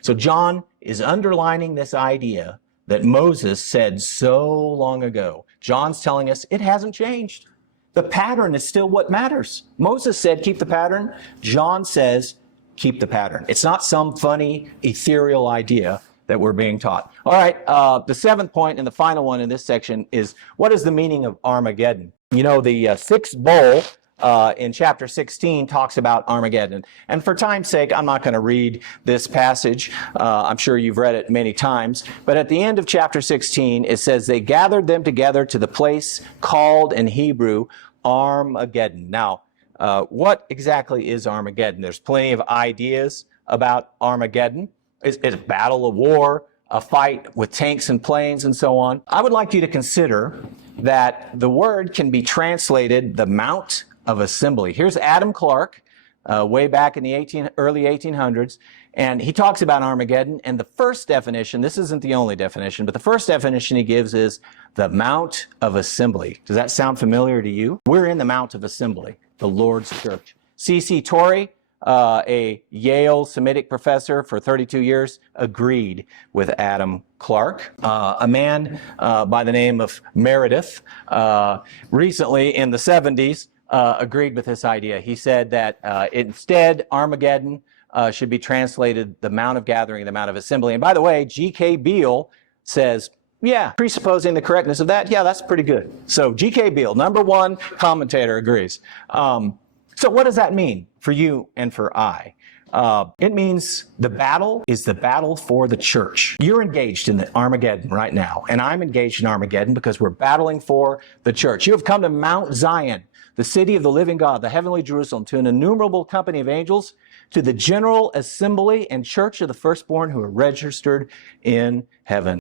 So John is underlining this idea that Moses said so long ago. John's telling us it hasn't changed. The pattern is still what matters. Moses said, keep the pattern. John says, keep the pattern. It's not some funny, ethereal idea that we're being taught. All right, the seventh point and the final one in this section is, what is the meaning of Armageddon? You know, the sixth bowl in chapter 16 talks about Armageddon. And for time's sake, I'm not going to read this passage. I'm sure you've read it many times. But at the end of chapter 16, it says, they gathered them together to the place called in Hebrew Armageddon. Now, what exactly is Armageddon? There's plenty of ideas about Armageddon. It's a battle, a war, a fight with tanks and planes and so on. I would like you to consider that the word can be translated the Mount of Assembly. Here's Adam Clarke, way back in the early 1800s, and he talks about Armageddon, and the first definition, this isn't the only definition, but the first definition he gives is the Mount of Assembly. Does that sound familiar to you? We're in the Mount of Assembly, the Lord's church. C.C. Torrey, a Yale Semitic professor for 32 years, agreed with Adam Clarke. A man by the name of Meredith, recently in the 70s, agreed with this idea. He said that instead, Armageddon should be translated the Mount of Gathering, the Mount of Assembly. And by the way, G.K. Beale says, yeah, presupposing the correctness of that, yeah, that's pretty good. So G.K. Beale, number one commentator, agrees. So what does that mean for you and for I? It means the battle is the battle for the church. You're engaged in the Armageddon right now, and I'm engaged in Armageddon because we're battling for the church. You have come to Mount Zion, the city of the living God, the heavenly Jerusalem, to an innumerable company of angels, to the general assembly and church of the firstborn who are registered in heaven.